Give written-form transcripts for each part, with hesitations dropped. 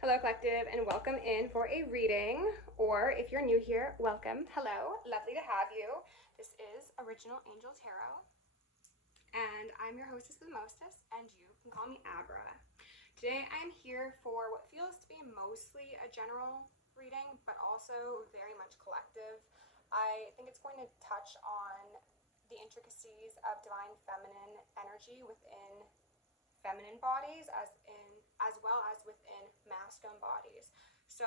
Hello, Collective, and welcome in for a reading, or if you're new here, welcome. Hello, lovely to have you. This is Original Angel Tarot, and I'm your hostess with the mostest, and you can call me Abra. Today I'm here for what feels to be mostly a general reading, but also very much collective. I think it's going to touch on the intricacies of divine feminine energy within feminine bodies as well as within masculine bodies. So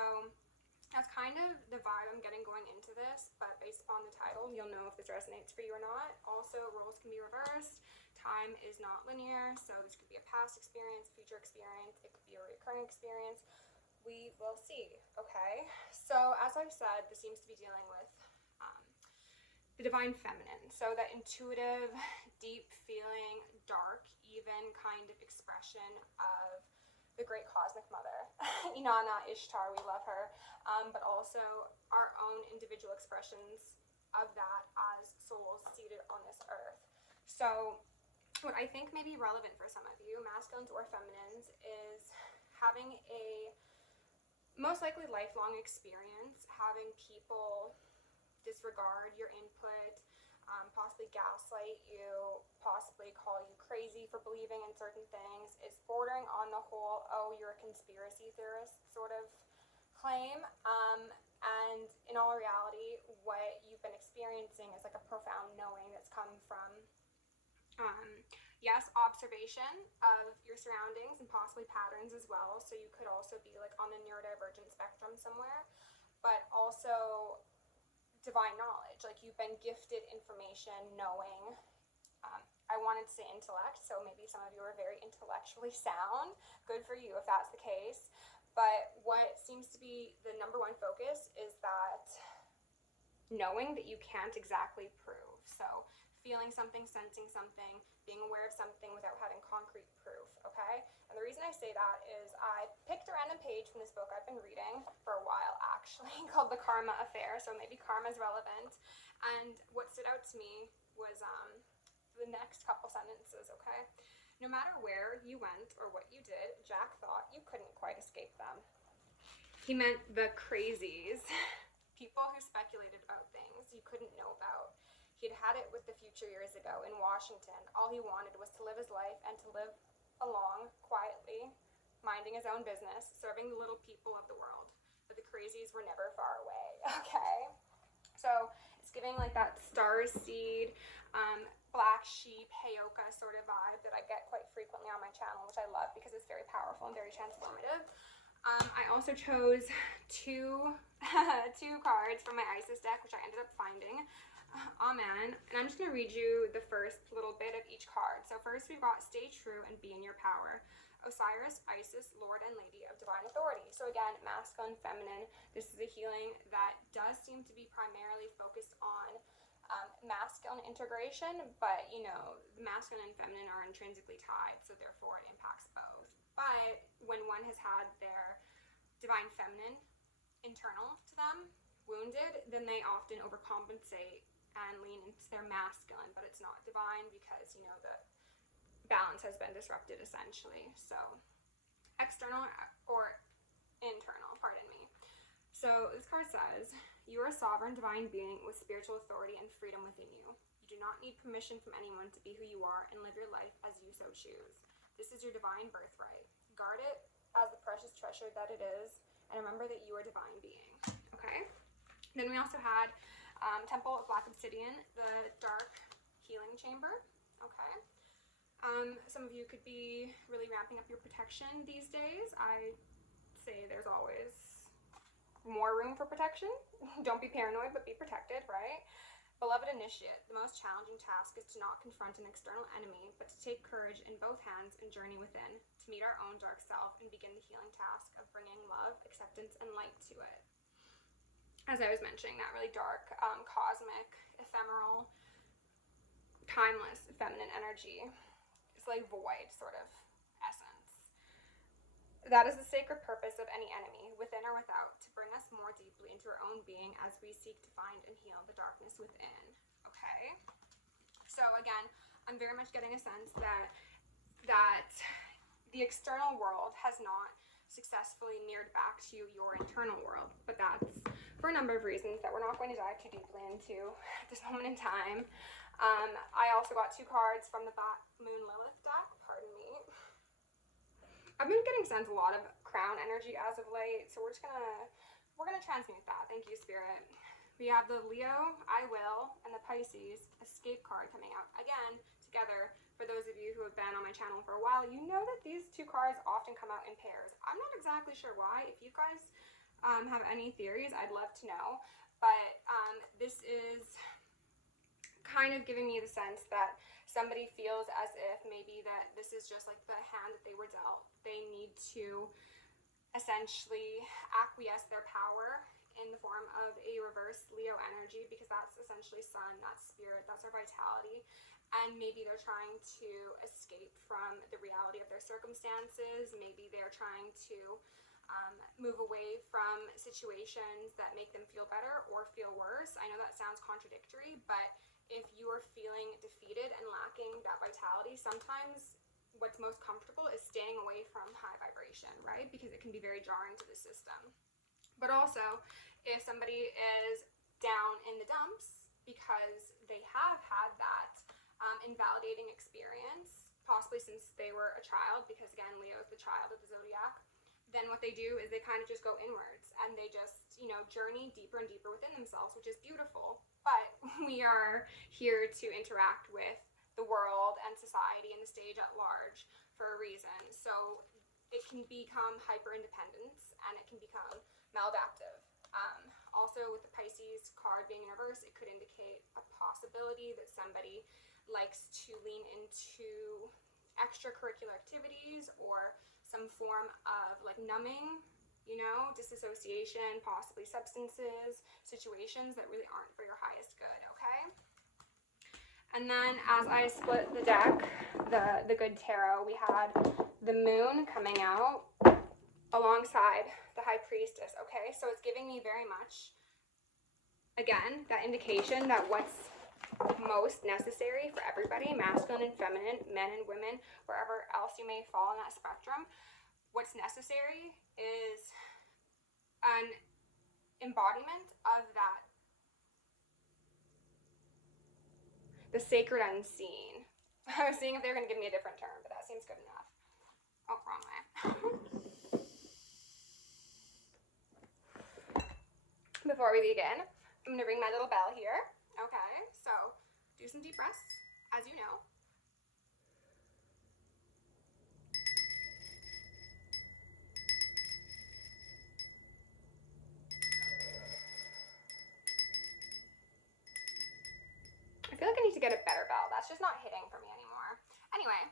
that's kind of the vibe I'm getting going into this, but based upon the title, you'll know if this resonates for you or not. Also, roles can be reversed. Time is not linear, so this could be a past experience, future experience, it could be a recurring experience. We will see, okay? So as I've said, this seems to be dealing with the divine feminine, so that intuitive, deep feeling, dark, even kind of expression of the great cosmic mother, Inanna, Ishtar, we love her, but also our own individual expressions of that as souls seated on this earth. So what I think may be relevant for some of you, masculines or feminines, is having a most likely lifelong experience, having people disregard your input, possibly gaslight you, possibly call you crazy for believing in certain things, is bordering on the whole, oh, you're a conspiracy theorist sort of claim. And in all reality, what you've been experiencing is like a profound knowing that's come from yes, observation of your surroundings and possibly patterns as well. So you could also be like on the neurodivergent spectrum somewhere, but also divine knowledge. Like you've been gifted information, knowing. I wanted to say intellect, so maybe some of you are very intellectually sound. Good for you if that's the case. But what seems to be the number one focus is that knowing that you can't exactly prove. So feeling something, sensing something, being aware of something without having concrete proof, okay? And the reason I say that is I picked a random page from this book I've been reading for a while, actually, called The Karma Affair, so maybe karma is relevant. And what stood out to me was the next couple sentences, okay? No matter where you went or what you did, Jack thought you couldn't quite escape them. He meant the crazies, people who speculated about things you couldn't know about. He'd had it with the future years ago in Washington. All he wanted was to live his life and to live along quietly, minding his own business, serving the little people of the world. But the crazies were never far away, okay? So it's giving like that star seed, black sheep, heyoka sort of vibe that I get quite frequently on my channel, which I love because it's very powerful and very transformative. I also chose two cards from my Isis deck, which I ended up finding. Amen. And I'm just going to read you the first little bit of each card. So first we've got stay true and be in your power. Osiris, Isis, Lord and Lady of Divine Authority. So again, masculine, feminine. This is a healing that does seem to be primarily focused on masculine integration, but you know, the masculine and feminine are intrinsically tied, so therefore it impacts both. But when one has had their divine feminine internal to them wounded, then they often overcompensate and lean into their masculine, but it's not divine because, you know, the balance has been disrupted essentially. So external or internal, pardon me. So this card says, you are a sovereign divine being with spiritual authority and freedom within you. You do not need permission from anyone to be who you are and live your life as you so choose. This is your divine birthright. Guard it as the precious treasure that it is, and remember that you are a divine being, okay? Then we also had Temple of Black Obsidian, the dark healing chamber, okay? Some of you could be really ramping up your protection these days. I say there's always more room for protection. Don't be paranoid, but be protected, right? Beloved Initiate, the most challenging task is to not confront an external enemy, but to take courage in both hands and journey within, to meet our own dark self and begin the healing task of bringing love, acceptance, and light to it. As I was mentioning, that really dark, cosmic, ephemeral, timeless, feminine energy. It's like void sort of essence. That is the sacred purpose of any enemy, within or without, to bring us more deeply into our own being as we seek to find and heal the darkness within, okay? So again, I'm very much getting a sense that the external world has not successfully mirrored back to your internal world. But that's for a number of reasons that we're not going to dive too deeply into at this moment in time. I also got 2 cards from the Black Moon Lilith deck, pardon me. I've been getting sent a lot of crown energy as of late, so we're gonna transmute that. Thank you, Spirit. We have the Leo, I Will, and the Pisces Escape card coming out again together. For those of you who have been on my channel for a while, you know that these 2 cards often come out in pairs. I'm not exactly sure why. If you guys have any theories, I'd love to know. But this is kind of giving me the sense that somebody feels as if maybe that this is just like the hand that they were dealt. They need to essentially acquiesce their power in the form of a reverse Leo energy, because that's essentially sun, that's spirit, that's our vitality. And maybe they're trying to escape from the reality of their circumstances. Maybe they're trying to move away from situations that make them feel better or feel worse. I know that sounds contradictory, but if you are feeling defeated and lacking that vitality, sometimes what's most comfortable is staying away from high vibration, right? Because it can be very jarring to the system. But also, if somebody is down in the dumps because they have had that invalidating experience, possibly since they were a child, because again, Leo is the child of the zodiac, then what they do is they kind of just go inwards and they just, you know, journey deeper and deeper within themselves, which is beautiful. But we are here to interact with the world and society and the stage at large for a reason. So it can become hyper-independence and it can become maladaptive. Also, with the Pisces card being in reverse, it could indicate a possibility that somebody likes to lean into extracurricular activities or some form of like numbing, you know, disassociation, possibly substances, situations that really aren't for your highest good, okay? And then as I split the deck, the good tarot, we had the moon coming out alongside the high priestess, okay? So it's giving me very much, again, that indication that what's most necessary for everybody, masculine and feminine, men and women, wherever else you may fall in that spectrum, what's necessary is an embodiment of that, the sacred unseen. I was seeing if they were going to give me a different term, but that seems good enough. Oh, wrong way. Before we begin, I'm going to ring my little bell here. Okay, so do some deep breaths, as you know. I feel like I need to get a better bell. That's just not hitting for me anymore. Anyway,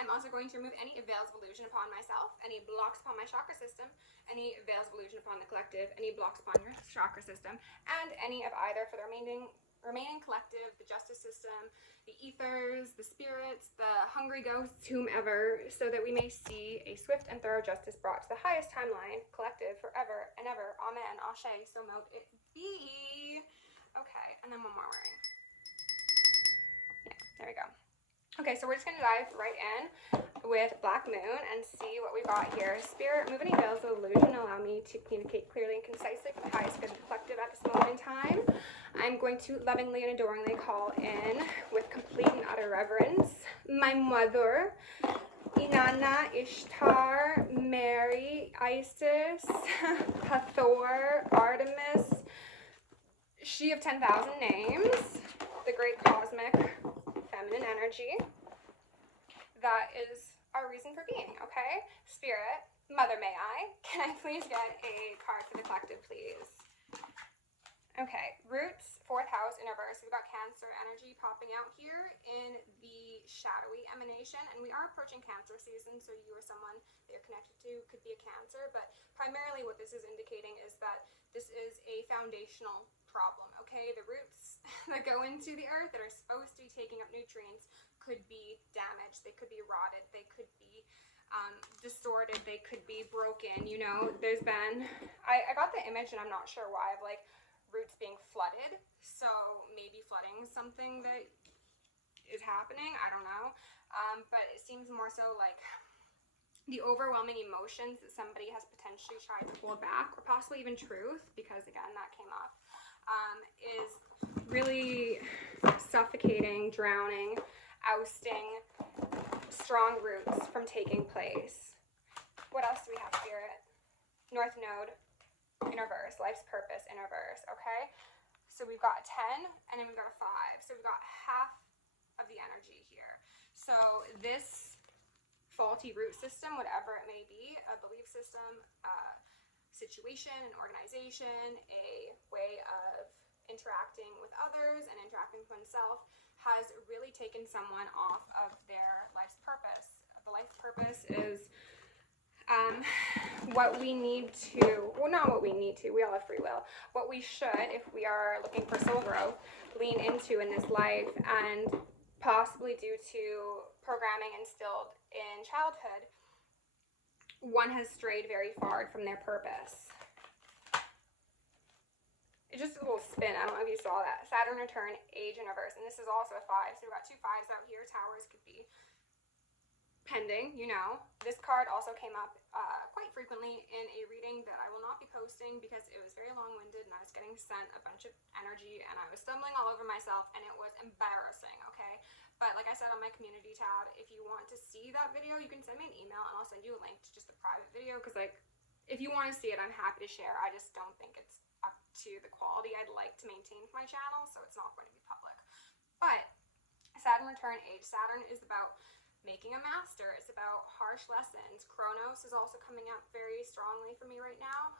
I'm also going to remove any veils of illusion upon myself, any blocks upon my chakra system, any veils of illusion upon the collective, any blocks upon your chakra system, and any of either for the remaining collective, the justice system, the ethers, the spirits, the hungry ghosts, whomever, so that we may see a swift and thorough justice brought to the highest timeline, collective, forever and ever. Amen. Ashe. So mote it be. Okay, and then one more ring. Yeah, there we go. Okay, so we're just going to dive right in with Black Moon and see what we got here. Spirit, move any veils of illusion, allow me to communicate clearly and concisely for the highest good of the collective at this moment in time. I'm going to lovingly and adoringly call in with complete and utter reverence my mother, Inanna, Ishtar, Mary, Isis, Hathor, Artemis, she of 10,000 names, the great cosmic feminine energy that is our reason for being, okay? Spirit, Mother, may I? Can I please get a card for the collective, please? Okay, roots, 4th house in reverse. We've got Cancer energy popping out here in the shadowy emanation, and we are approaching Cancer season, so you or someone that you're connected to could be a Cancer, but primarily what this is indicating is that this is a foundational problem, okay? The roots that go into the earth that are supposed to be taking up nutrients could be damaged, they could be rotted, they could be distorted, they could be broken, you know? There's been, I got the image and I'm not sure why, of like roots being flooded, so maybe flooding is something that is happening, I don't know, but it seems more so like the overwhelming emotions that somebody has potentially tried to hold back, or possibly even truth, because again, that came up, is really suffocating, drowning, ousting strong roots from taking place. What else do we have, Spirit? North Node in reverse, life's purpose in reverse, okay? So we've got a 10, and then we've got a 5. So we've got half of the energy here. So this faulty root system, whatever it may be, a belief system, a situation, an organization, a way of interacting with others and interacting with oneself, has really taken someone off of their life's purpose. The life's purpose is what we need to, well, not what we need to, we all have free will, what we should, if we are looking for soul growth, lean into in this life. And possibly due to programming instilled in childhood, one has strayed very far from their purpose. It's just a little spin. I don't know if you saw that. Saturn return, age in reverse. And this is also a 5. So we've got 2 5s out here. Towers could be pending, you know. This card also came up quite frequently in a reading that I will not be posting because it was very long-winded and I was getting sent a bunch of energy and I was stumbling all over myself and it was embarrassing, okay? But like I said on my community tab, if you want to see that video, you can send me an email and I'll send you a link to just the private video, because like, if you want to see it, I'm happy to share. I just don't think it's up to the quality I'd like to maintain for my channel, so it's not going to be public. But Saturn return, age. Saturn is about making a master. It's about harsh lessons. Chronos is also coming up very strongly for me right now.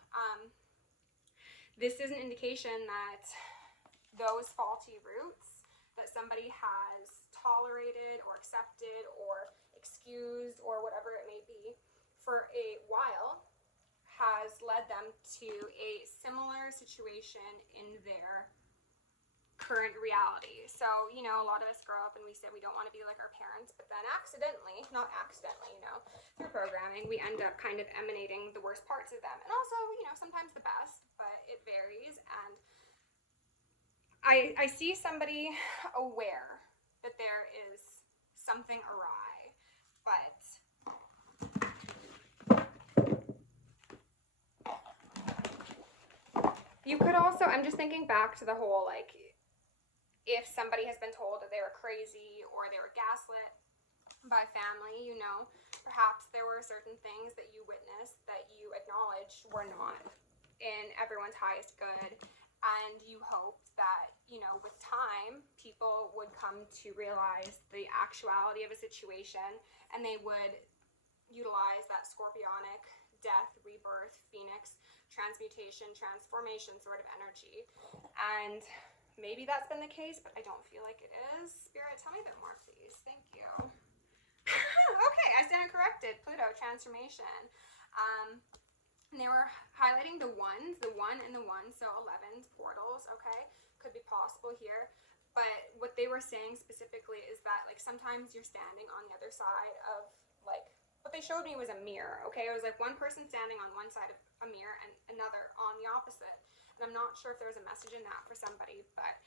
This is an indication that those faulty roots that somebody has tolerated or accepted or excused or whatever it may be for a while has led them to a similar situation in their current reality. So, you know, a lot of us grow up and we say we don't want to be like our parents, but then accidentally, not accidentally, you know, through programming, we end up kind of emanating the worst parts of them. And also, you know, sometimes the best, but it varies. And I see somebody aware that there is something awry, but you could also, I'm just thinking back to the whole, like, if somebody has been told that they were crazy or they were gaslit by family, you know, perhaps there were certain things that you witnessed that you acknowledged were not in everyone's highest good, and you hoped that, you know, with time, people would come to realize the actuality of a situation and they would utilize that scorpionic death, rebirth, phoenix, transmutation, transformation sort of energy. And maybe that's been the case, but I don't feel like it is. Spirit, tell me a bit more, please. Thank you. Okay, I stand corrected. Pluto, transformation. And they were highlighting the ones, the 1 and the 1, so 11s, portals, okay? Could be possible here. But what they were saying specifically is that, like, sometimes you're standing on the other side of, like, what they showed me was a mirror, okay? It was like one person standing on one side of a mirror and another on the opposite. And I'm not sure if there's a message in that for somebody, but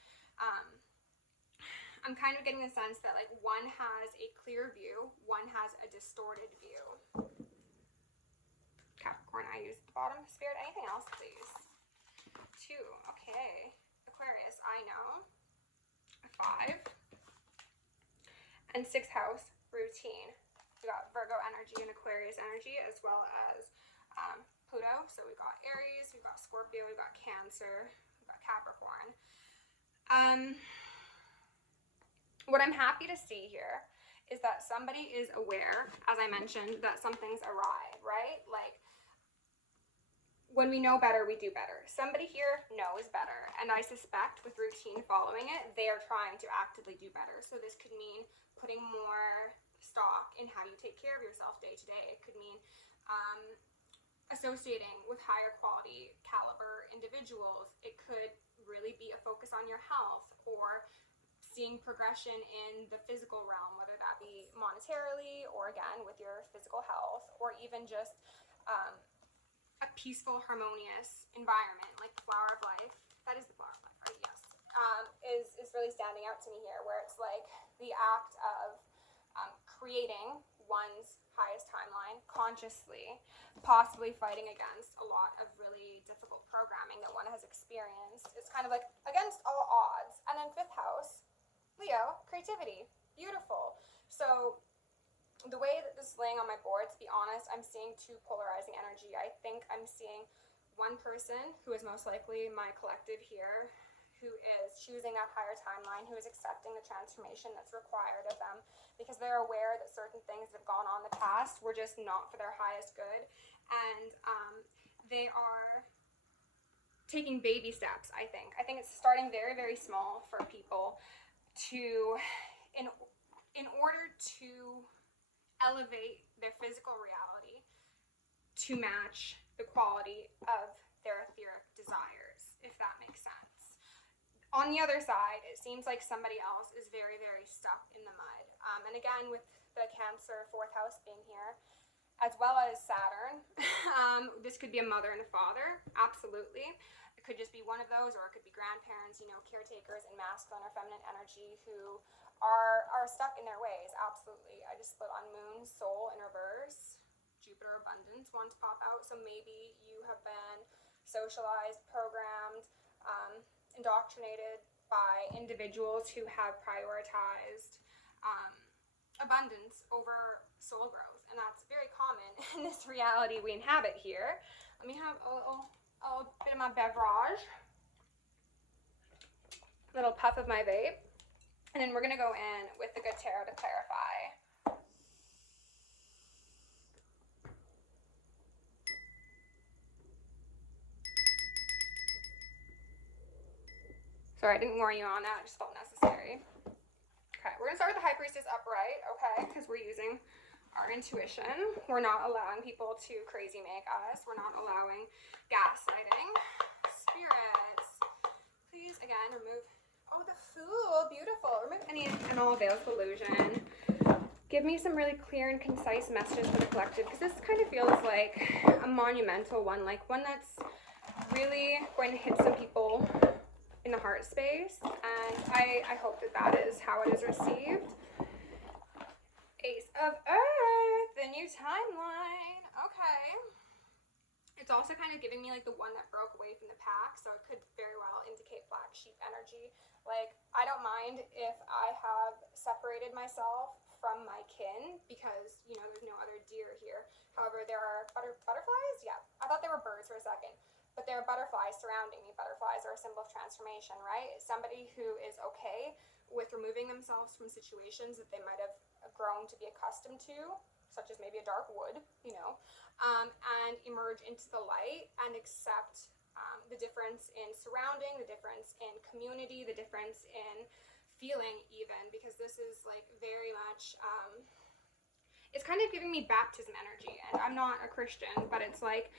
I'm kind of getting the sense that, like, one has a clear view, one has a distorted view. Capricorn, I used the bottom. Spirit, anything else, please? 2, okay. Aquarius, I know. A 5. And 6th house, routine. We got Virgo energy and Aquarius energy, as well as Pluto. So we've got Aries, we've got Scorpio, we've got Cancer, we've got Capricorn. What I'm happy to see here is that somebody is aware, as I mentioned, that something's awry, right? Like, when we know better, we do better. Somebody here knows better, and I suspect with routine following it, they are trying to actively do better. So this could mean putting more stock in how you take care of yourself day to day. It could mean associating with higher quality caliber individuals. It could really be a focus on your health, or seeing progression in the physical realm, whether that be monetarily or again with your physical health, or even just a peaceful, harmonious environment, like the flower of life. That is the flower of life, right? Yes. Is really standing out to me here, where it's like the act of creating one's highest timeline consciously, possibly fighting against a lot of really difficult programming that one has experienced. It's kind of like against all odds. And then 5th house, Leo, creativity, beautiful. So the way that this is laying on my board, to be honest, I'm seeing 2 polarizing energy. I think I'm seeing one person who is most likely my collective here, who is choosing that higher timeline, who is accepting the transformation that's required of them, because they're aware that certain things that have gone on in the past were just not for their highest good, and they are taking baby steps. I think it's starting very, very small for people to, in order to elevate their physical reality to match the quality of their etheric desires, if that makes sense. On the other side, it seems like somebody else is very, very stuck in the mud. And again, with the Cancer 4th house being here, as well as Saturn, this could be a mother and a father, absolutely. It could just be one of those, or it could be grandparents, caretakers in masculine or feminine energy who are stuck in their ways, absolutely. I just split on Moon, Soul in reverse. Jupiter abundance wants to pop out. So maybe you have been socialized, programmed, indoctrinated by individuals who have prioritized abundance over soul growth, and that's very common in this reality we inhabit here. Let me have a little bit of my beverage, a little puff of my vape, and then we're going to go in with the good tarot to clarify. Sorry, I didn't warn you on that. I just felt necessary. Okay, we're going to start with the High Priestess upright, okay, because we're using our intuition. We're not allowing people to crazy make us. We're not allowing gaslighting. Spirits, please, again, remove, the Fool, beautiful. Remove any and all veils of illusion. Give me some really clear and concise messages for the collective, because this kind of feels like a monumental one, like one that's really going to hit some people in the heart space, and I hope that is how it is received. Ace of Earth, the new timeline. Okay. It's also kind of giving me like the one that broke away from the pack, so it could very well indicate black sheep energy. Like, I don't mind if I have separated myself from my kin because, there's no other deer here. However, there are butterflies? Yeah, I thought they were birds for a second. But there are butterflies surrounding me. Butterflies are a symbol of transformation, right? Somebody who is okay with removing themselves from situations that they might have grown to be accustomed to, such as maybe a dark wood, and emerge into the light and accept the difference in surrounding, the difference in community, the difference in feeling even, because this is like very much, it's kind of giving me baptism energy, and I'm not a Christian, but it's like,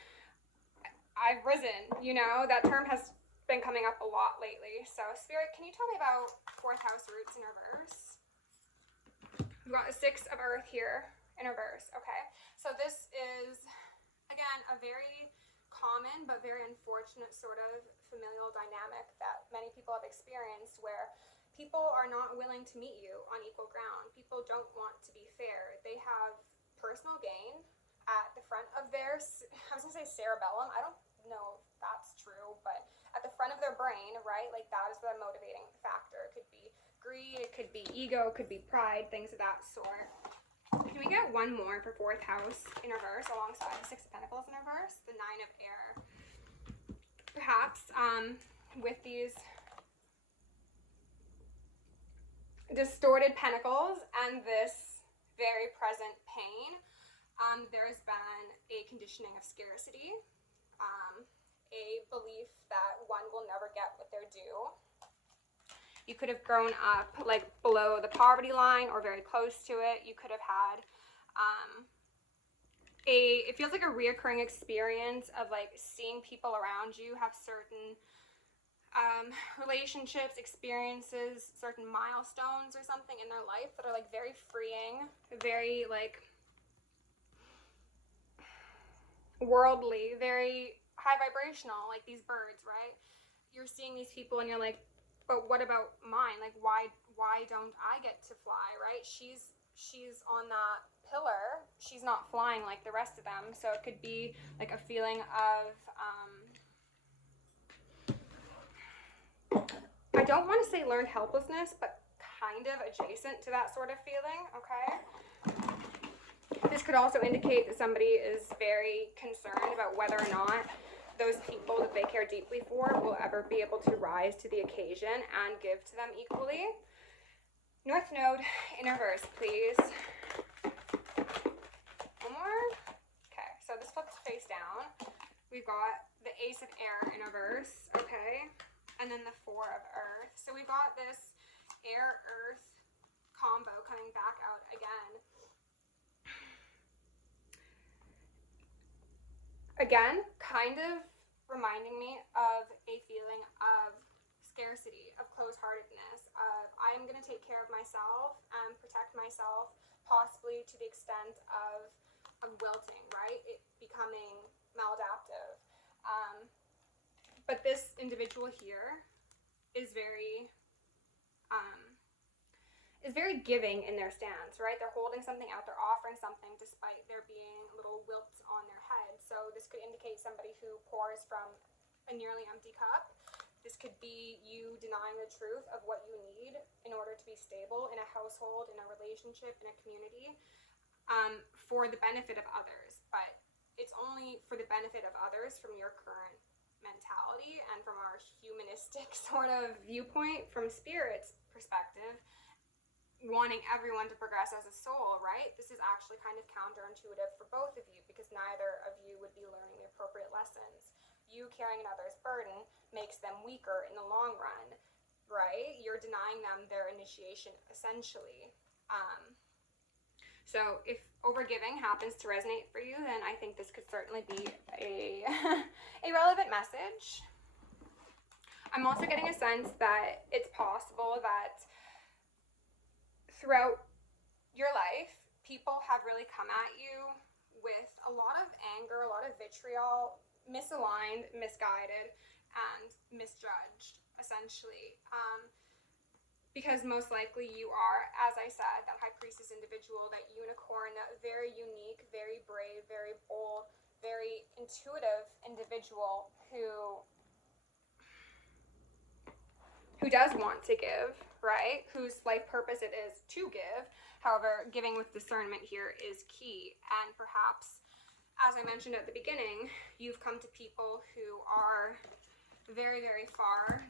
I've risen, that term has been coming up a lot lately. So Spirit, can you tell me about 4th house roots in reverse? We've got the 6 of Earth here in reverse, okay? So this is, again, a very common but very unfortunate sort of familial dynamic that many people have experienced, where people are not willing to meet you on equal ground. People don't want to be fair. They have personal gain at the front of their, I was going to say cerebellum, I don't know if that's true, but at the front of their brain, right, like that is the motivating factor. It could be greed, it could be ego, it could be pride, things of that sort. Can we get one more for 4th house in reverse alongside the 6 of Pentacles in reverse, the 9 of Air? Perhaps with these distorted pentacles and this very present pain, there's been a conditioning of scarcity, a belief that one will never get what they're due. You could have grown up like below the poverty line or very close to it. You could have had it feels like a reoccurring experience of like seeing people around you have certain relationships, experiences, certain milestones or something in their life that are like very freeing, very like worldly, very high vibrational, like these birds, right? You're seeing these people and you're like, but what about mine? Like, why don't I get to fly, right? She's she's on that pillar, she's not flying like the rest of them. So it could be like a feeling of, I don't want to say learned helplessness, but kind of adjacent to that sort of feeling, okay? This could also indicate that somebody is very concerned about whether or not those people that they care deeply for will ever be able to rise to the occasion and give to them equally. North Node in reverse, please. One more. Okay, so this flips face down. We've got the Ace of Air in reverse, okay? And then the Four of Earth. So we've got this air-earth combo coming back out again. Again, kind of reminding me of a feeling of scarcity, of close-heartedness, of I'm going to take care of myself and protect myself, possibly to the extent of wilting, right? It becoming maladaptive. But this individual here is very giving in their stance, right? They're holding something out, they're offering something despite there being little wilts on their head. So this could indicate somebody who pours from a nearly empty cup. This could be you denying the truth of what you need in order to be stable in a household, in a relationship, in a community, for the benefit of others. But it's only for the benefit of others from your current mentality and from our humanistic sort of viewpoint, from spirit's perspective, wanting everyone to progress as a soul, right? This is actually kind of counterintuitive for both of you because neither of you would be learning the appropriate lessons. You carrying another's burden makes them weaker in the long run, right? You're denying them their initiation, essentially. So if overgiving happens to resonate for you, then I think this could certainly be a relevant message. I'm also getting a sense that it's possible that throughout your life, people have really come at you with a lot of anger, a lot of vitriol, misaligned, misguided, and misjudged, essentially. Because most likely you are, as I said, that high priestess individual, that unicorn, that very unique, very brave, very bold, very intuitive individual who does want to give, right? Whose life purpose it is to give. However, giving with discernment here is key. And perhaps, as I mentioned at the beginning, you've come to people who are very, very far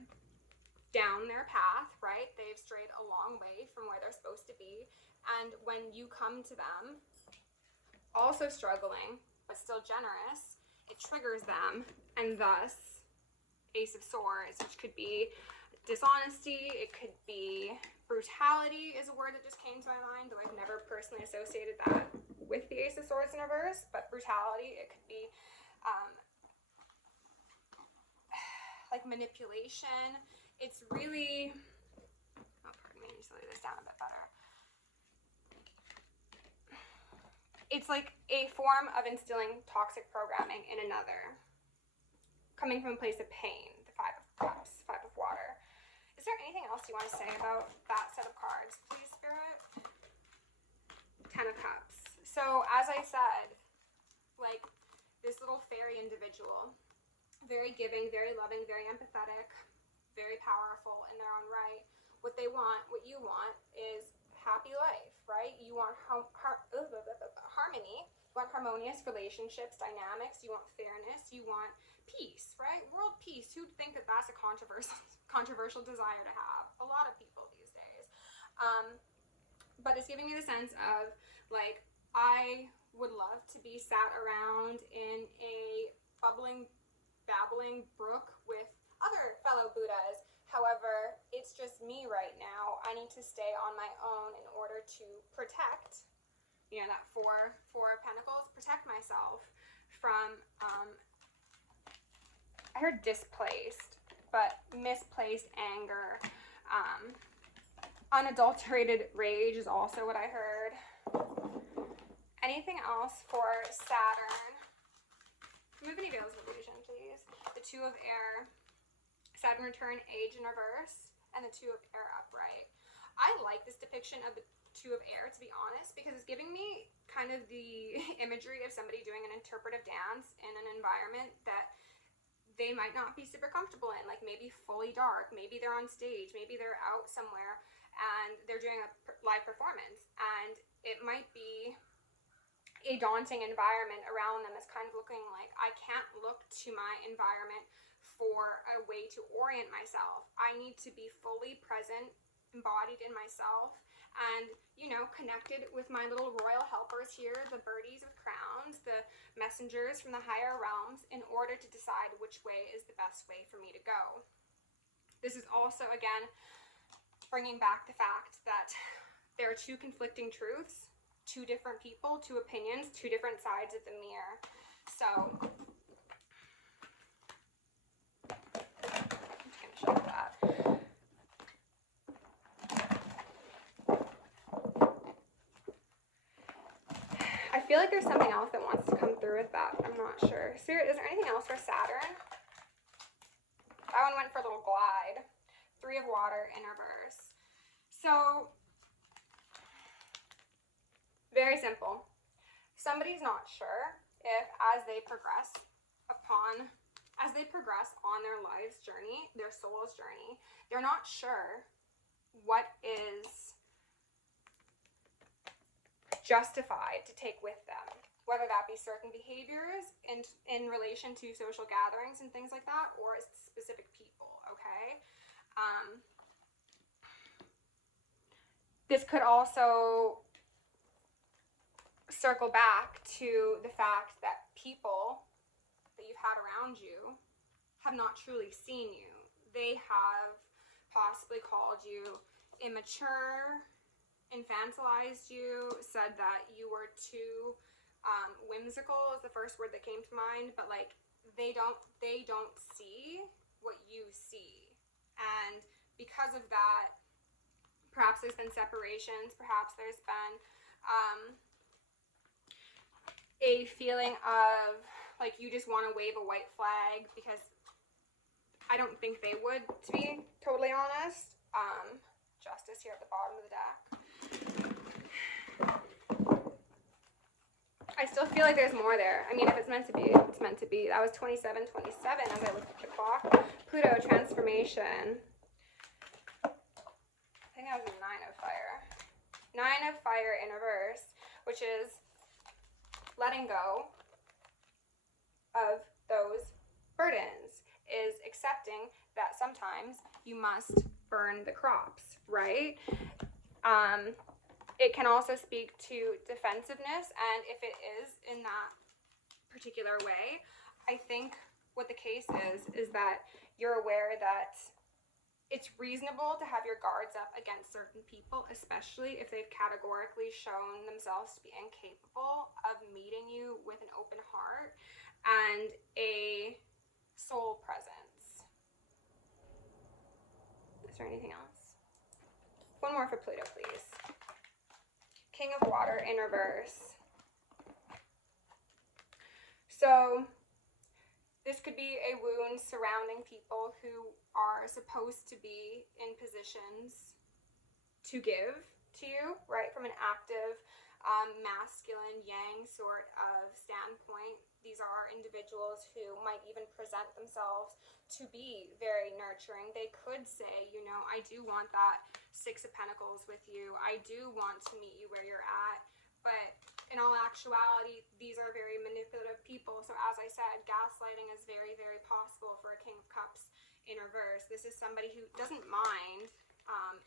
down their path, right? They've strayed a long way from where they're supposed to be. And when you come to them, also struggling, but still generous, it triggers them. And thus, Ace of Swords, which could be dishonesty, it could be brutality is a word that just came to my mind, though I've never personally associated that with the Ace of Swords in reverse, but brutality, it could be like manipulation. It's really, oh, pardon me, let me slow this down a bit better. It's like a form of instilling toxic programming in another, coming from a place of pain. The Five of Cups, Five of Water. Is there anything else you want to say about that set of cards, please, Spirit? Ten of Cups. So, as I said, like this little fairy individual, very giving, very loving, very empathetic, very powerful in their own right. What they want, what you want, is happy life, right? You want harmony, you want harmonious relationships, dynamics, you want fairness, you want peace, right? World peace. Who'd think that that's a controversial desire to have? A lot of people these days. But it's giving me the sense of, like, I would love to be sat around in a bubbling, babbling brook with other fellow Buddhas. However, it's just me right now. I need to stay on my own in order to protect, you know, that four of Pentacles, protect myself from, I heard displaced, but misplaced anger. Unadulterated rage is also what I heard. Anything else for Saturn? Remove any veils of illusion, please. The Two of Air, Saturn return, age in reverse, and the Two of Air upright. I like this depiction of the Two of Air, to be honest, because it's giving me kind of the imagery of somebody doing an interpretive dance in an environment that they might not be super comfortable in, like maybe fully dark, maybe they're on stage, maybe they're out somewhere and they're doing a live performance, and it might be a daunting environment around them. Is kind of looking like, I can't look to my environment for a way to orient myself. I need to be fully present, embodied in myself, and, you know, connected with my little royal helpers here, the birdies with crowns, the messengers from the higher realms, in order to decide which way is the best way for me to go. This is also, again, bringing back the fact that there are two conflicting truths, two different people, two opinions, two different sides of the mirror. So I'm just going to show you that. I feel like there's something else that wants to come through with that, but I'm not sure. Spirit, is there anything else for Saturn? That one went for a little glide. Three of Water in reverse. So, very simple. Somebody's not sure if as they progress on their life's journey, their soul's journey, they're not sure what is justified to take with them, whether that be certain behaviors in relation to social gatherings and things like that, or specific people, okay? This could also circle back to the fact that people that you've had around you have not truly seen you. They have possibly called you immature, infantilized you, said that you were too whimsical is the first word that came to mind, but like they don't see what you see. And because of that, perhaps there's been separations, perhaps there's been a feeling of like you just want to wave a white flag, because I don't think they would, to be totally honest. Justice here at the bottom of the deck. I still feel like there's more there. I mean, if it's meant to be, it's meant to be. That was 27/27 as I looked at the clock. Pluto transformation. I think that was a 9 of Fire. 9 of Fire in reverse, which is letting go of those burdens, is accepting that sometimes you must burn the crops, right? It can also speak to defensiveness, and if it is in that particular way, I think what the case is that you're aware that it's reasonable to have your guards up against certain people, especially if they've categorically shown themselves to be incapable of meeting you with an open heart and a soul presence. Is there anything else? One more for Pluto, please. King of Water in reverse. So this could be a wound surrounding people who are supposed to be in positions to give to you, right? From an active, masculine, yang sort of standpoint. These are individuals who might even present themselves to be very nurturing. They could say, you know, I do want that 6 of Pentacles with you. I do want to meet you where you're at. But in all actuality, these are very manipulative people. So as I said, gaslighting is very, very possible for a King of Cups in reverse. This is somebody who doesn't mind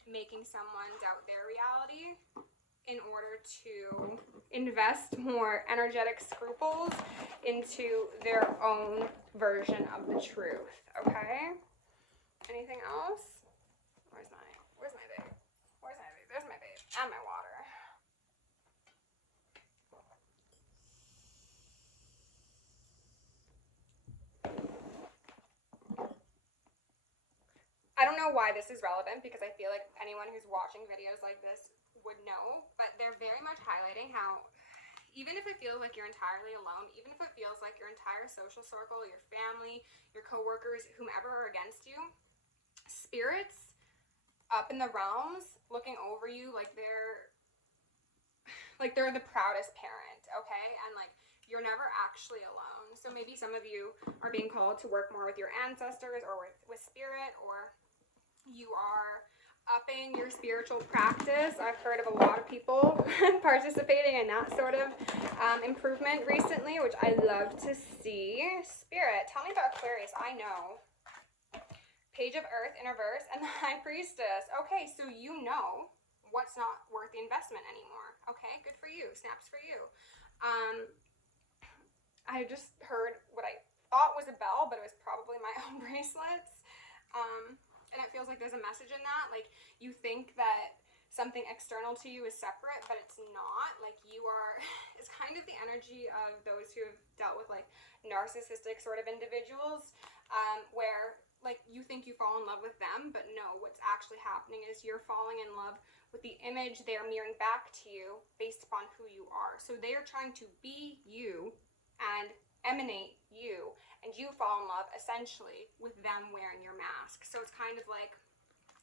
making someone doubt their reality in order to invest more energetic scruples into their own version of the truth, okay? Anything else? Where's my babe? There's my babe. And my water. I don't know why this is relevant, because I feel like anyone who's watching videos like this would know, but they're very much highlighting how even if it feels like you're entirely alone, even if it feels like your entire social circle, your family, your coworkers, whomever are against you, spirits up in the realms looking over you like they're like they're the proudest parent, okay? And like you're never actually alone. So maybe some of you are being called to work more with your ancestors or with spirit, or you are upping your spiritual practice. I've heard of a lot of people participating in that sort of improvement recently, which I love to see. Spirit, tell me about Aquarius. I know. Page of Earth in reverse and the High Priestess. Okay, so you know what's not worth the investment anymore. Okay, good for you. Snaps for you. I just heard what I thought was a bell, but it was probably my own bracelets. And it feels like there's a message in that. Like, you think that something external to you is separate, but it's not. Like, you are, it's kind of the energy of those who have dealt with, like, narcissistic sort of individuals, where, like, you think you fall in love with them, but no, what's actually happening is you're falling in love with the image they're mirroring back to you based upon who you are. So they are trying to be you and emanate you, and you fall in love essentially with them wearing your mask. So it's kind of like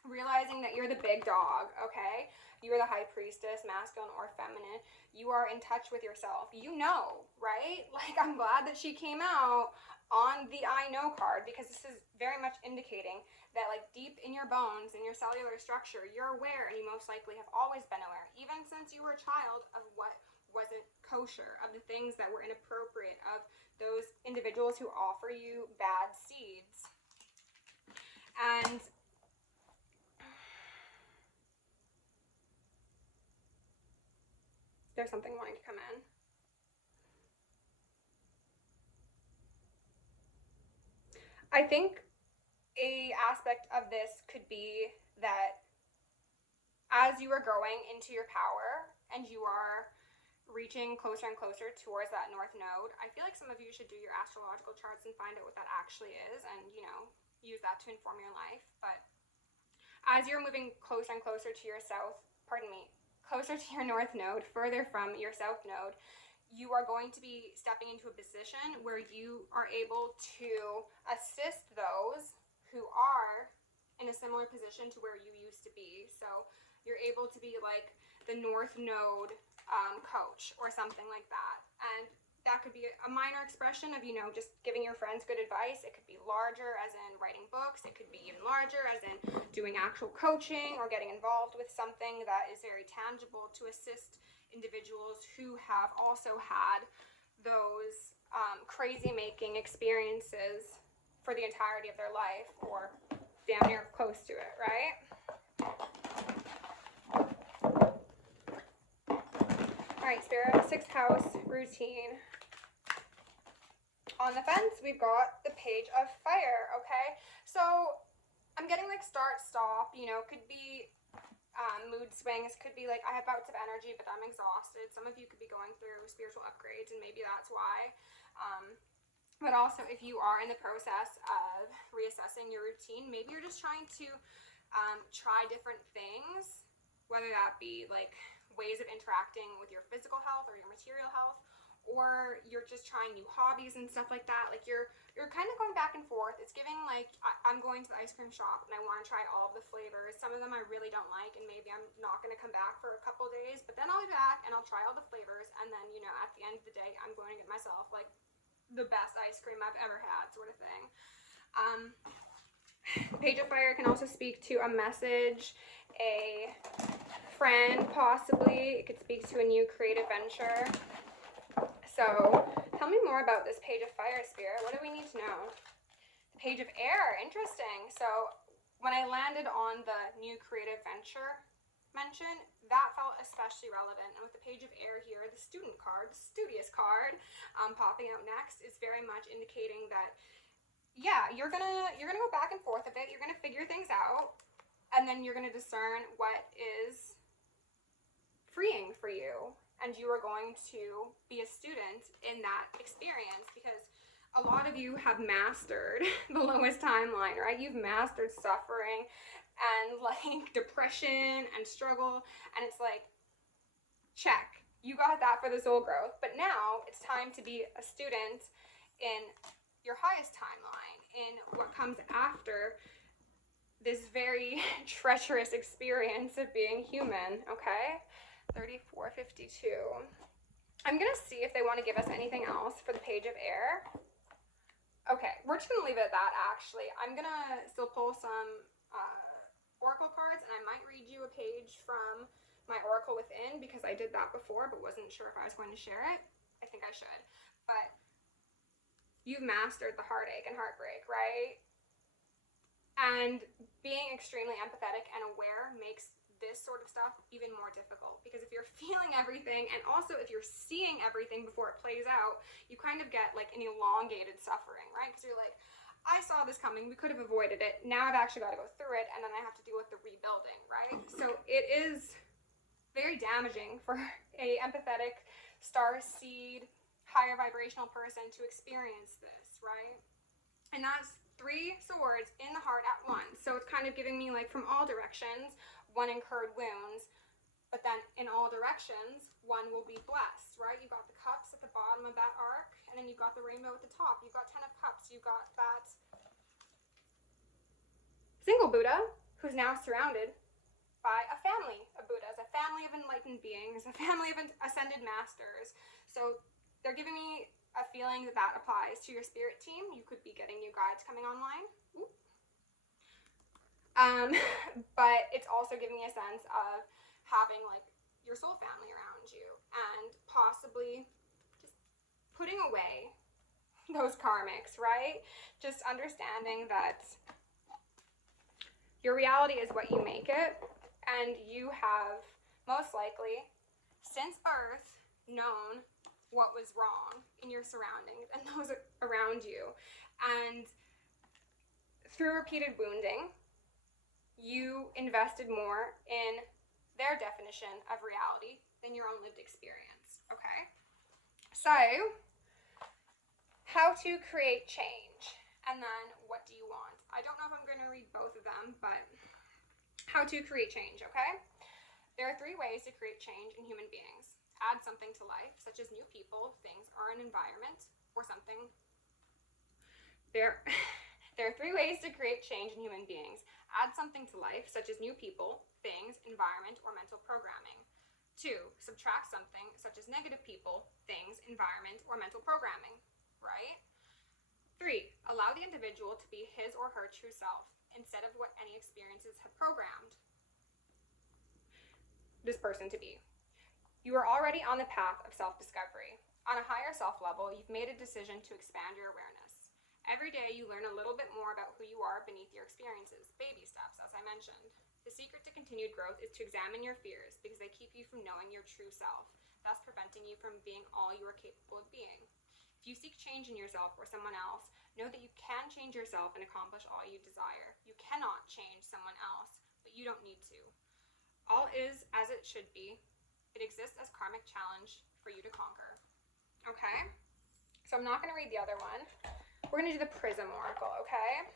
realizing that you're the big dog, okay? You're the High Priestess, masculine or feminine. You are in touch with yourself. You know, right? Like, I'm glad that she came out on the I know card, because this is very much indicating that, like, deep in your bones, in your cellular structure, you're aware, and you most likely have always been aware, even since you were a child, of what wasn't kosher, of the things that were inappropriate, of those individuals who offer you bad seeds. And there's something wanting to come in. I think a aspect of this could be that as you are growing into your power and you are reaching closer and closer towards that north node, I feel like some of you should do your astrological charts and find out what that actually is, and, you know, use that to inform your life. But as you're moving closer and closer to your closer to your north node, further from your south node, you are going to be stepping into a position where you are able to assist those who are in a similar position to where you used to be. So you're able to be like the north node coach or something like that. And that could be a minor expression of, you know, just giving your friends good advice. It could be larger, as in writing books. It could be even larger, as in doing actual coaching or getting involved with something that is very tangible to assist individuals who have also had those crazy making experiences for the entirety of their life, or damn near close to it, right? All right, Spirit, 6th house routine. On the fence, we've got the Page of Fire, okay? So I'm getting like start, stop, you know, could be mood swings, could be like I have bouts of energy, but I'm exhausted. Some of you could be going through spiritual upgrades, and maybe that's why. But also, if you are in the process of reassessing your routine, maybe you're just trying to try different things, whether that be like ways of interacting with your physical health or your material health, or you're just trying new hobbies and stuff like that. Like you're kind of going back and forth. It's giving like I'm going to the ice cream shop and I want to try all of the flavors. Some of them I really don't like, and maybe I'm not going to come back for a couple days, but then I'll be back and I'll try all the flavors, and then, you know, at the end of the day, I'm going to get myself like the best ice cream I've ever had, sort of thing. Page of Fire can also speak to a message, a friend possibly. It could speak to a new creative venture. So tell me more about this Page of Fire, Spirit. What do we need to know? The Page of Air, interesting. So when I landed on the new creative venture mention, that felt especially relevant. And with the Page of Air here, the student card, the studious card, popping out next, is very much indicating that, yeah, you're gonna go back and forth a bit. You're gonna figure things out, and then you're gonna discern what is freeing for you. And you are going to be a student in that experience, because a lot of you have mastered the lowest timeline, right? You've mastered suffering and like depression and struggle, and it's like, check, you got that for the soul growth. But now it's time to be a student in your highest timeline, in what comes after this very treacherous experience of being human, okay? 3452. I'm going to see if they want to give us anything else for the Page of Air. Okay, we're just going to leave it at that, actually. I'm going to still pull some oracle cards, and I might read you a page from my Oracle Within, because I did that before, but wasn't sure if I was going to share it. I think I should. But you've mastered the heartache and heartbreak, right? And being extremely empathetic and aware makes this sort of stuff even more difficult, because if you're feeling everything, and also if you're seeing everything before it plays out, you kind of get like an elongated suffering, right? Because you're like, I saw this coming, we could have avoided it, now I've actually got to go through it, and then I have to deal with the rebuilding, right? So it is very damaging for a empathetic star seed, higher vibrational person to experience this, right? And that's 3 swords in the heart at once. So it's kind of giving me like from all directions, 1 incurred wounds, but then in all directions, 1 will be blessed, right? You've got the cups at the bottom of that arc, and then you've got the rainbow at the top. You've got 10 of cups. You've got that single Buddha who's now surrounded by a family of Buddhas, a family of enlightened beings, a family of ascended masters. So they're giving me a feeling that that applies to your spirit team. You could be getting new guides coming online. But it's also giving me a sense of having like your soul family around you, and possibly just putting away those karmics, right? Just understanding that your reality is what you make it, and you have most likely since birth known what was wrong in your surroundings and those around you, and through repeated wounding you invested more in their definition of reality than your own lived experience. Okay, so how to create change, and then what do you want? I don't know if I'm going to read both of them, but how to create change. Okay, there are 3 ways to create change in human beings. Add something to life, such as new people, things, or an environment, or something. There are 3 ways to create change in human beings. Add something to life, such as new people, things, environment, or mental programming. 2, subtract something, such as negative people, things, environment, or mental programming, right? 3, allow the individual to be his or her true self, instead of what any experiences have programmed this person to be. You are already on the path of self-discovery. On a higher self level, you've made a decision to expand your awareness. Every day you learn a little bit more about who you are beneath your experiences, baby steps, as I mentioned. The secret to continued growth is to examine your fears, because they keep you from knowing your true self, thus preventing you from being all you are capable of being. If you seek change in yourself or someone else, know that you can change yourself and accomplish all you desire. You cannot change someone else, but you don't need to. All is as it should be. It exists as karmic challenge for you to conquer. Okay? So I'm not going to read the other one. We're going to do the Prism Oracle, okay?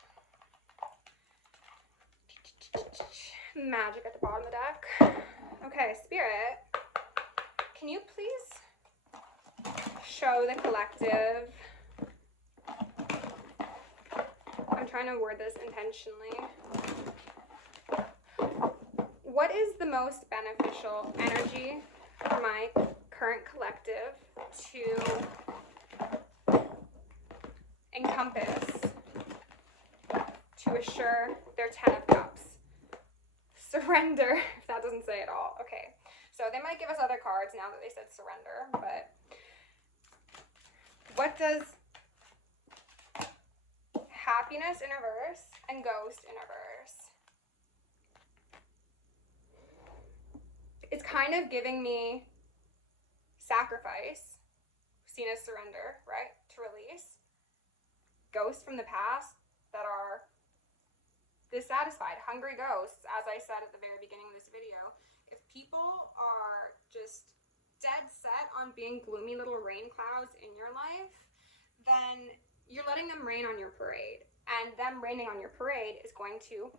Magic at the bottom of the deck. Okay, Spirit, can you please show the collective? I'm trying to word this intentionally. What is the most beneficial energy for my current collective to encompass, to assure their 10 of Cups? Surrender, if that doesn't say it all. Okay, so they might give us other cards now that they said surrender, but what does happiness in reverse and ghost in reverse? It's kind of giving me sacrifice, seen as surrender, right? To release. Ghosts from the past that are dissatisfied, hungry ghosts, as I said at the very beginning of this video. If people are just dead set on being gloomy little rain clouds in your life, then you're letting them rain on your parade. And them raining on your parade is going to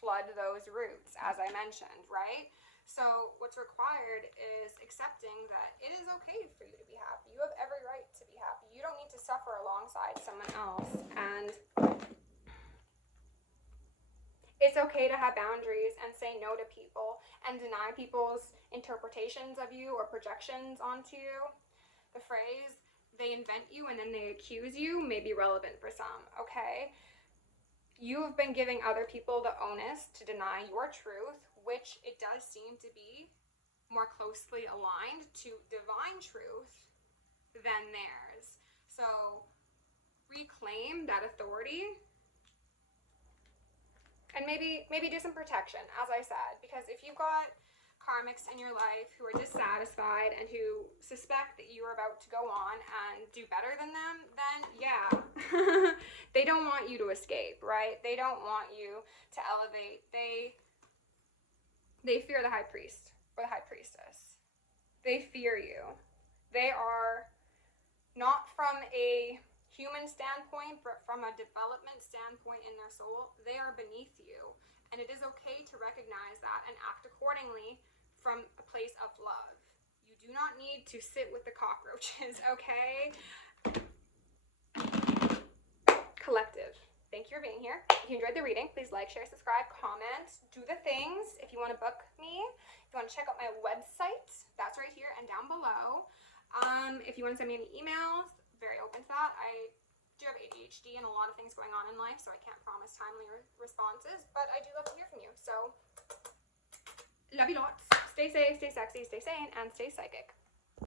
flood those roots, as I mentioned, right? So what's required is accepting that it is okay for you to be happy. You have every right to be happy. You don't need to suffer alongside someone else. And it's okay okay to have boundaries and say no to people and deny people's interpretations of you or projections onto you. The phrase, they invent you and then they accuse you, may be relevant for some, okay? You have been giving other people the onus to deny your truth, which it does seem to be more closely aligned to divine truth than theirs. So reclaim that authority and maybe do some protection, as I said, because if you've got karmics in your life who are dissatisfied and who suspect that you are about to go on and do better than them, then yeah, they don't want you to escape, right? They don't want you to elevate. They fear the high priest or the high priestess. They fear you. They are not from a human standpoint, but from a development standpoint in their soul, they are beneath you. And it is okay to recognize that and act accordingly from a place of love. You do not need to sit with the cockroaches, okay? Collective. Thank you for being here. If you enjoyed the reading, please like, share, subscribe, comment, do the things. If you want to book me, if you want to check out my website, that's right here and down below. If you want to send me any emails, very open to that. I do have ADHD and a lot of things going on in life, so I can't promise timely responses, but I do love to hear from you. So, love you lots. Stay safe, stay sexy, stay sane, and stay psychic.